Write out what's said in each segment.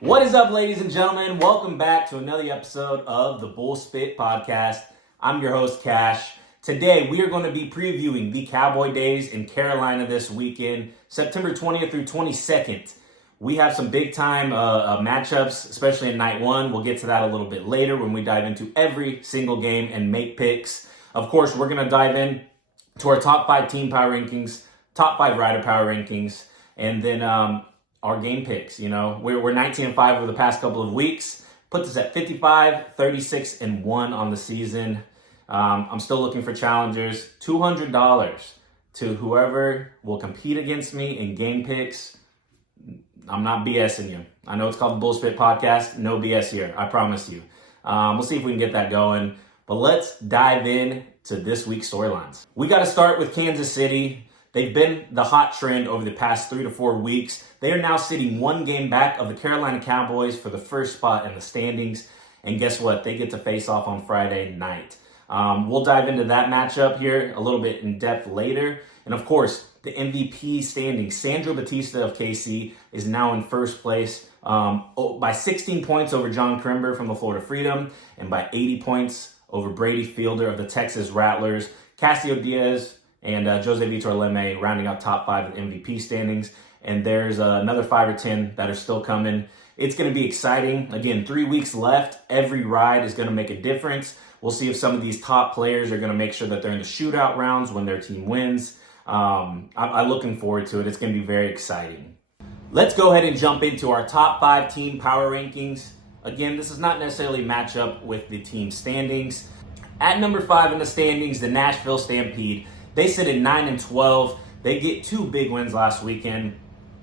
What is up, ladies and gentlemen? Welcome back to another episode of the Bullspit podcast. I'm your host, Cash. Today, we are going to be previewing the Cowboy Days in Carolina this weekend, September 20th through 22nd. We have some big-time matchups, especially in night one. We'll get to that a little bit later when we dive into every single game and make picks. Of course, we're going to dive in to our top 5 team power rankings, top 5 rider power rankings, and then our game picks. You know, we're 19-5 over the past couple of weeks. Puts us at 55, 36, and 1 on the season. I'm still looking for challengers. $200 to whoever will compete against me in game picks. I'm not BSing you. I know it's called the Bullspit podcast. No BS here. I promise you. We'll see if we can get that going. But let's dive in to this week's storylines. We got to start with Kansas City. They've been the hot trend over the past 3 to 4 weeks. They are now sitting 1 game back of the Carolina Cowboys for the first spot in the standings. And guess what? They get to face off on Friday night. We'll dive into that matchup here a little bit in depth later. And of course, the MVP standings. Sandro Batista of KC is now in first place by 16 points over John Crimber from the Florida Freedom and by 80 points over Brady Fielder of the Texas Rattlers. Casio Diaz and Jose Vitor Leme rounding out top 5 in MVP standings. And there's another 5 or 10 that are still coming. It's going to be exciting. Again, 3 weeks left. Every ride is going to make a difference. We'll see if some of these top players are going to make sure that they're in the shootout rounds when their team wins. I'm looking forward to it. It's going to be very exciting. Let's go ahead and jump into our top 5 team power rankings. Again, this is not necessarily a matchup with the team standings. At number 5 in the standings, the Nashville Stampede. They sit at 9-12. They get 2 big wins last weekend.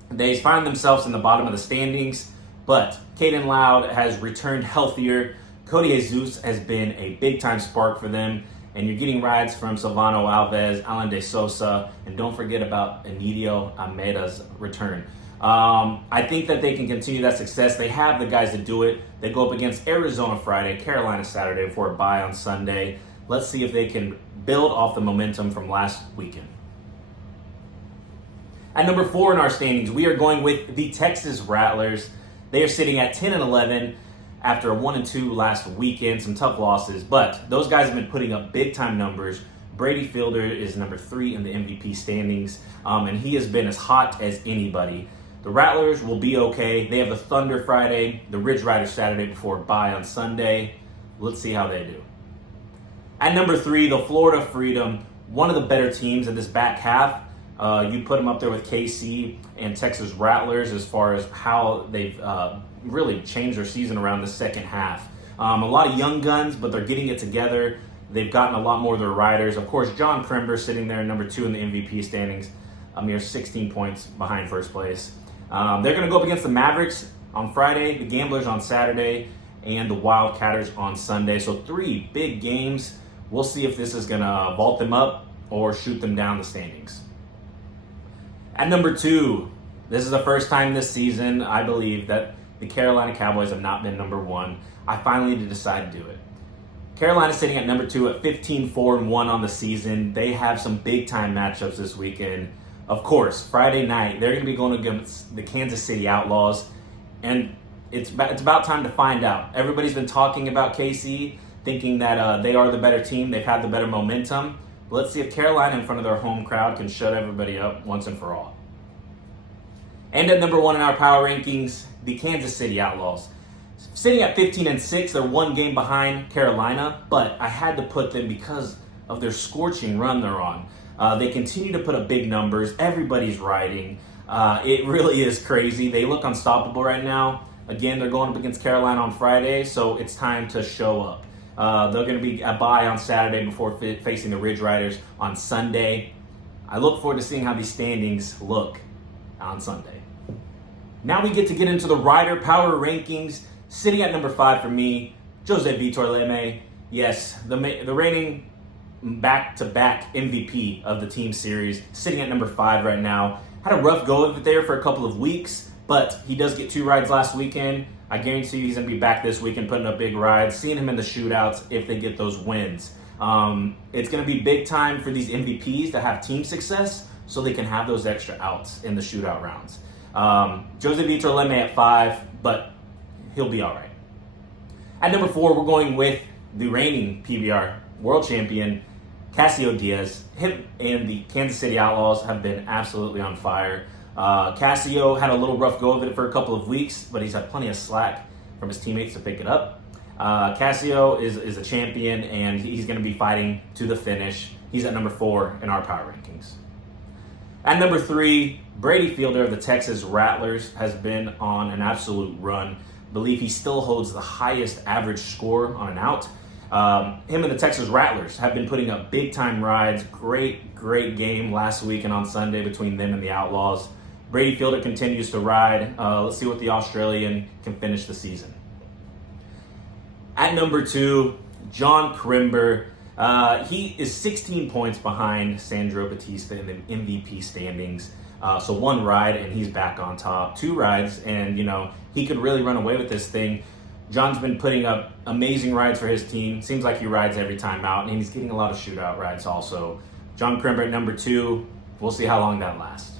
They find themselves in the bottom of the standings, but Caden Loud has returned healthier. Cody Jesus has been a big-time spark for them, and you're getting rides from Silvano Alves, Alan De Sosa, and don't forget about Emilio Almeida's return. I think that they can continue that success. They have the guys to do it. They go up against Arizona Friday, Carolina Saturday before a bye on Sunday. Let's see if they can build off the momentum from last weekend. At number 4 in our standings, we are going with the Texas Rattlers. They are sitting at 10-11 after a 1-2 last weekend, some tough losses, but those guys have been putting up big-time numbers. Brady Fielder is number 3 in the MVP standings, and he has been as hot as anybody. The Rattlers will be okay. They have the Thunder Friday, the Ridge Riders Saturday before bye on Sunday. Let's see how they do. At number 3, the Florida Freedom, one of the better teams in this back half. You put them up there with KC and Texas Rattlers as far as how they've really changed their season around the second half. A lot of young guns, but they're getting it together. They've gotten a lot more of their riders. Of course, John Crimber sitting there number 2 in the MVP standings, a mere 16 points behind first place. They're going to go up against the Mavericks on Friday, the Gamblers on Saturday, and the Wildcatters on Sunday. So 3 big games. We'll see if this is going to vault them up or shoot them down the standings. At number 2, this is the first time this season, I believe, that the Carolina Cowboys have not been number 1. I finally need to decide to do it. Carolina sitting at number 2 at 15-4-1 on the season. They have some big-time matchups this weekend. Of course, Friday night, they're going to be going against the Kansas City Outlaws, and it's about time to find out. Everybody's been talking about KC, thinking that they are the better team. They've had the better momentum. Let's see if Carolina in front of their home crowd can shut everybody up once and for all. And at number 1 in our power rankings, the Kansas City Outlaws. Sitting at 15-6, they're 1 game behind Carolina, but I had to put them because of their scorching run they're on. They continue to put up big numbers. Everybody's riding. It really is crazy. They look unstoppable right now. Again, they're going up against Carolina on Friday, so it's time to show up. They're going to be a bye on Saturday before facing the Ridge Riders on Sunday. I look forward to seeing how these standings look on Sunday. Now we get into the rider power rankings. Sitting at number 5 for me, Jose Vitor Leme. Yes, the reigning back-to-back MVP of the team series, sitting at number 5 right now. Had a rough go of it there for a couple of weeks, but he does get 2 rides last weekend. I guarantee he's going to be back this weekend putting up big rides, seeing him in the shootouts if they get those wins. It's going to be big time for these MVPs to have team success so they can have those extra outs in the shootout rounds. Jose Vitor Leme at 5, but he'll be all right. At number 4, we're going with the reigning PBR world champion, Casio Diaz. Him and the Kansas City Outlaws have been absolutely on fire. Casio had a little rough go of it for a couple of weeks, but he's had plenty of slack from his teammates to pick it up. Casio is a champion, and he's going to be fighting to the finish. He's at number 4 in our power rankings. At number 3, Brady Fielder of the Texas Rattlers has been on an absolute run. I believe he still holds the highest average score on an out. Him and the Texas Rattlers have been putting up big-time rides. Great game last week and on Sunday between them and the Outlaws. Brady Fielder continues to ride. Let's see what the Australian can finish the season. At number 2, John Crimber. He is 16 points behind Sandro Batista in the MVP standings. So 1 ride and he's back on top. 2 rides and, he could really run away with this thing. John's been putting up amazing rides for his team. Seems like he rides every time out, and he's getting a lot of shootout rides also. John Crimber at number 2. We'll see how long that lasts.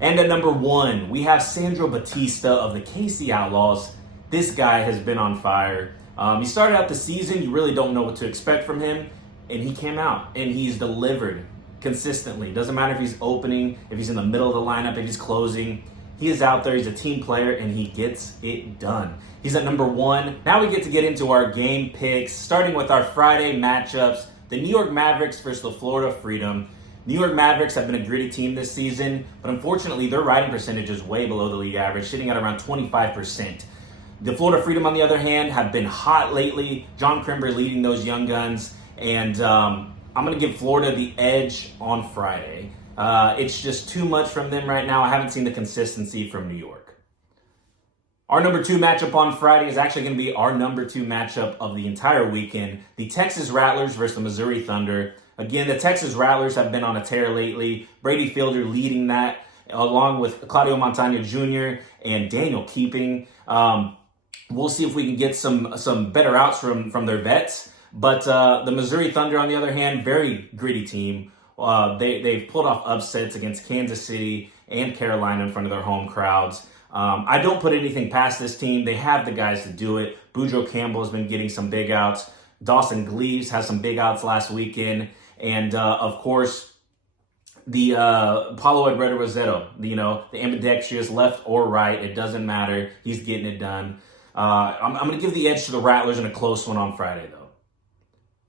And at number 1, we have Sandro Batista of the KC Outlaws. This guy has been on fire. He started out the season, you really don't know what to expect from him, and he came out, and he's delivered consistently. Doesn't matter if he's opening, if he's in the middle of the lineup, if he's closing. He is out there, he's a team player, and he gets it done. He's at number 1. Now we get into our game picks, starting with our Friday matchups. The New York Mavericks versus the Florida Freedom. New York Mavericks have been a gritty team this season, but unfortunately their riding percentage is way below the league average, sitting at around 25%. The Florida Freedom, on the other hand, have been hot lately. John Crimber leading those young guns, and I'm going to give Florida the edge on Friday. It's just too much from them right now. I haven't seen the consistency from New York. Our number 2 matchup on Friday is actually going to be our number 2 matchup of the entire weekend. The Texas Rattlers versus the Missouri Thunder. Again, the Texas Rattlers have been on a tear lately. Brady Fielder leading that, along with Claudio Montana Jr. and Daniel Keeping. We'll see if we can get some better outs from their vets. But the Missouri Thunder, on the other hand, very gritty team. They've pulled off upsets against Kansas City and Carolina in front of their home crowds. I don't put anything past this team. They have the guys to do it. Boudreaux Campbell has been getting some big outs. Dawson Gleaves has some big outs last weekend. And, of course, the Paulo Edwardo Rossetto, the ambidextrous left or right, it doesn't matter. He's getting it done. I'm going to give the edge to the Rattlers in a close one on Friday, though.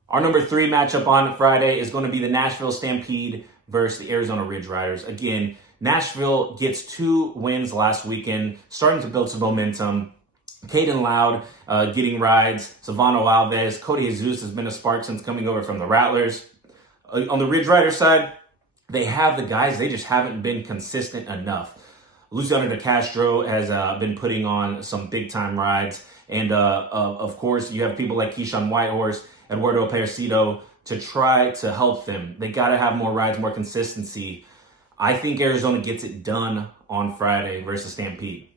Our number 3 matchup on Friday is going to be the Nashville Stampede versus the Arizona Ridge Riders. Again, Nashville gets 2 wins last weekend, starting to build some momentum. Caden Loud getting rides. Savano Alves. Cody Jesus has been a spark since coming over from the Rattlers. On the Ridge Riders side, they have the guys. They just haven't been consistent enough. Luciano De Castro has been putting on some big-time rides. And, of course, you have people like Keyshawn Whitehorse, Eduardo Perecido to try to help them. They got to have more rides, more consistency. I think Arizona gets it done on Friday versus Stampede.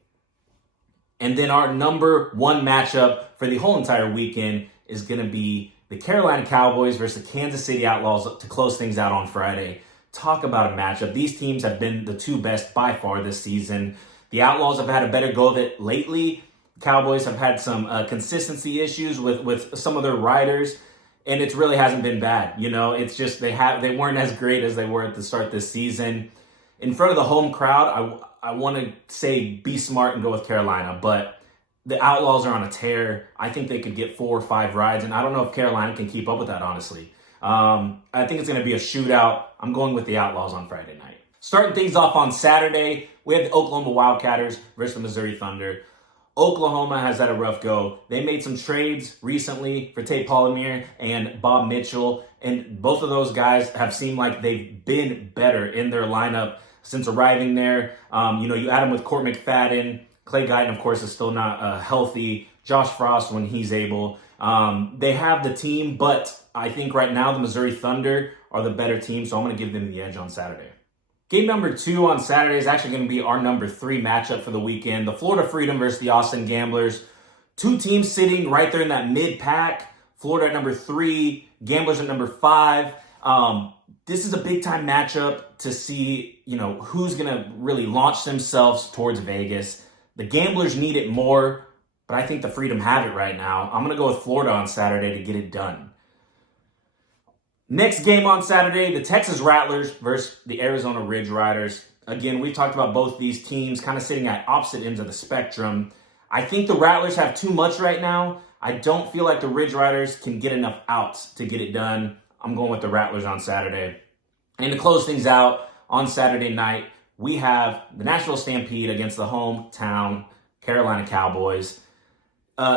And then our number 1 matchup for the whole entire weekend is going to be the Carolina Cowboys versus the Kansas City Outlaws to close things out on Friday. Talk about a matchup. These teams have been the 2 best by far this season. The Outlaws have had a better go of it lately. Cowboys have had some consistency issues with some of their riders, and it really hasn't been bad. It's just they weren't as great as they were at the start of this season. In front of the home crowd, I want to say be smart and go with Carolina, but the Outlaws are on a tear. I think they could get 4 or 5 rides, and I don't know if Carolina can keep up with that, honestly. I think it's going to be a shootout. I'm going with the Outlaws on Friday night. Starting things off on Saturday, we have the Oklahoma Wildcatters versus the Missouri Thunder. Oklahoma has had a rough go. They made some trades recently for Tate Polymere and Bob Mitchell, and both of those guys have seemed like they've been better in their lineup since arriving there. You add them with Court McFadden. Clay Guyton, of course, is still not healthy. Josh Frost when he's able. They have the team, but I think right now the Missouri Thunder are the better team, so I'm going to give them the edge on Saturday. Game number 2 on Saturday is actually going to be our number 3 matchup for the weekend. The Florida Freedom versus the Austin Gamblers. 2 teams sitting right there in that mid-pack. Florida at number 3, Gamblers at number 5. This is a big-time matchup to see, who's going to really launch themselves towards Vegas. The Gamblers need it more. but I think the Freedom have it right now. I'm going to go with Florida on Saturday to get it done. Next game on Saturday, the Texas Rattlers versus the Arizona Ridge Riders. Again, we've talked about both these teams kind of sitting at opposite ends of the spectrum. I think the Rattlers have too much right now. I don't feel like the Ridge Riders can get enough outs to get it done. I'm going with the Rattlers on Saturday. And to close things out, on Saturday night, we have the Nashville Stampede against the hometown Carolina Cowboys.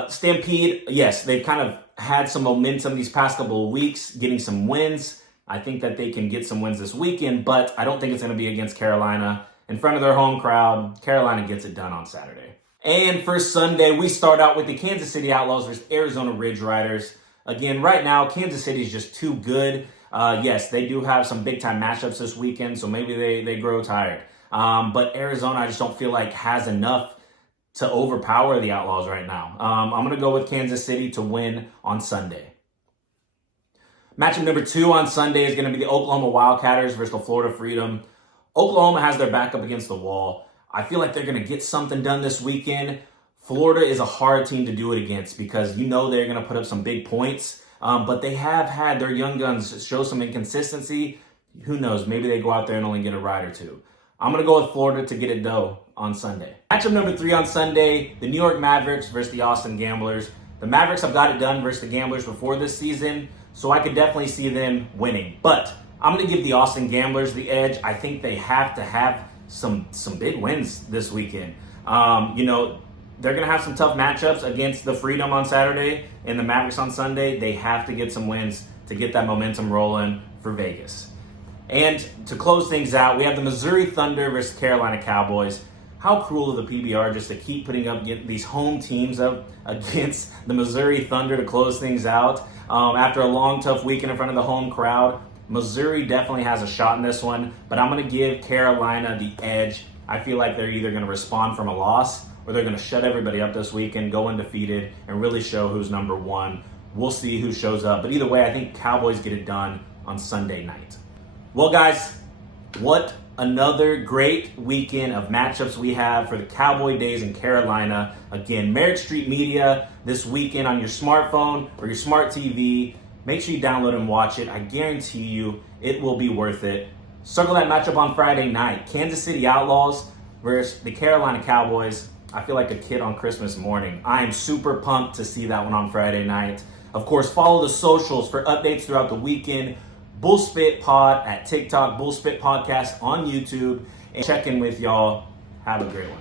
Stampede, yes, they've kind of had some momentum these past couple of weeks, getting some wins. I think that they can get some wins this weekend, but I don't think it's going to be against Carolina. In front of their home crowd, Carolina gets it done on Saturday. And for Sunday, we start out with the Kansas City Outlaws versus Arizona Ridge Riders. Again, right now, Kansas City is just too good. Yes, they do have some big-time matchups this weekend, so maybe they grow tired. But Arizona, I just don't feel like has enough to overpower the Outlaws right now. I'm going to go with Kansas City to win on Sunday. Matchup number 2 on Sunday is going to be the Oklahoma Wildcatters versus the Florida Freedom. Oklahoma has their back up against the wall. I feel like they're going to get something done this weekend. Florida is a hard team to do it against because you know they're going to put up some big points. But they have had their young guns show some inconsistency. Who knows? Maybe they go out there and only get a ride or two. I'm going to go with Florida to get it done on Sunday. Matchup number 3 on Sunday, the New York Mavericks versus the Austin Gamblers. The Mavericks have got it done versus the Gamblers before this season, so I could definitely see them winning. But I'm going to give the Austin Gamblers the edge. I think they have to have some big wins this weekend. They're going to have some tough matchups against the Freedom on Saturday and the Mavericks on Sunday. They have to get some wins to get that momentum rolling for Vegas. And to close things out, we have the Missouri Thunder versus Carolina Cowboys. How cruel of the PBR just to keep putting up these home teams up against the Missouri Thunder to close things out. After a long, tough weekend in front of the home crowd, Missouri definitely has a shot in this one, but I'm going to give Carolina the edge. I feel like they're either going to respond from a loss or they're going to shut everybody up this weekend, go undefeated, and really show who's number one. We'll see who shows up. But either way, I think Cowboys get it done on Sunday night. Well, guys, what another great weekend of matchups we have for the Cowboy Days in Carolina. Again, Merritt Street Media this weekend on your smartphone or your smart TV. Make sure you download and watch it. I guarantee you it will be worth it. Circle that matchup on Friday night. Kansas City Outlaws versus the Carolina Cowboys. I feel like a kid on Christmas morning. I am super pumped to see that one on Friday night. Of course, follow the socials for updates throughout the weekend. Bullspit Pod at TikTok, Bullspit Podcast on YouTube. And check in with y'all. Have a great one.